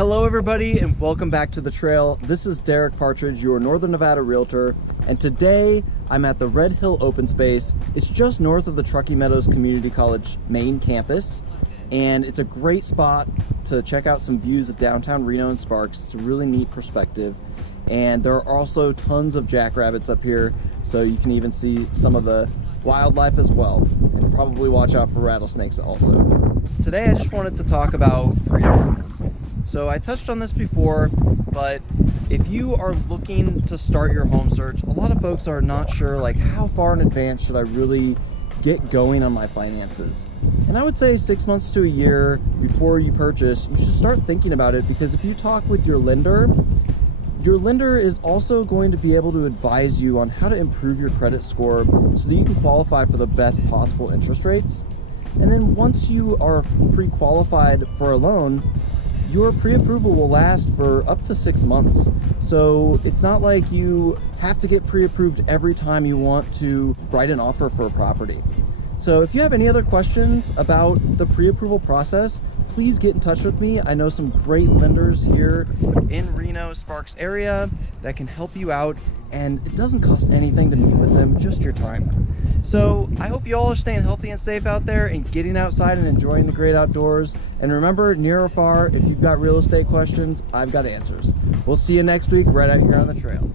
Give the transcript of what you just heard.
Hello everybody and welcome back to the trail. This is Derek Partridge, your Northern Nevada realtor, and today I'm at the Red Hill Open Space. It's just north of the Truckee Meadows Community College main campus, and it's a great spot to check out some views of downtown Reno and Sparks. It's a really neat perspective, and there are also tons of jackrabbits up here, so you can even see some of the wildlife as well, and probably watch out for rattlesnakes also. Today I just wanted to talk about pre-approvals. So I touched on this before, but if you are looking to start your home search, a lot of folks are not sure like how far in advance should I really get going on my finances. And I would say 6 months to a year before you purchase, you should start thinking about it, because if you talk with your lender is also going to be able to advise you on how to improve your credit score so that you can qualify for the best possible interest rates. And then once you are pre-qualified for a loan, your pre-approval will last for up to 6 months. So it's not like you have to get pre-approved every time you want to write an offer for a property. So if you have any other questions about the pre-approval process, please get in touch with me. I know some great lenders here in Reno, Sparks area that can help you out, and it doesn't cost anything to meet with them, just your time. So I hope you all are staying healthy and safe out there and getting outside and enjoying the great outdoors. And remember, near or far, if you've got real estate questions, I've got answers. We'll see you next week right out here on the trail.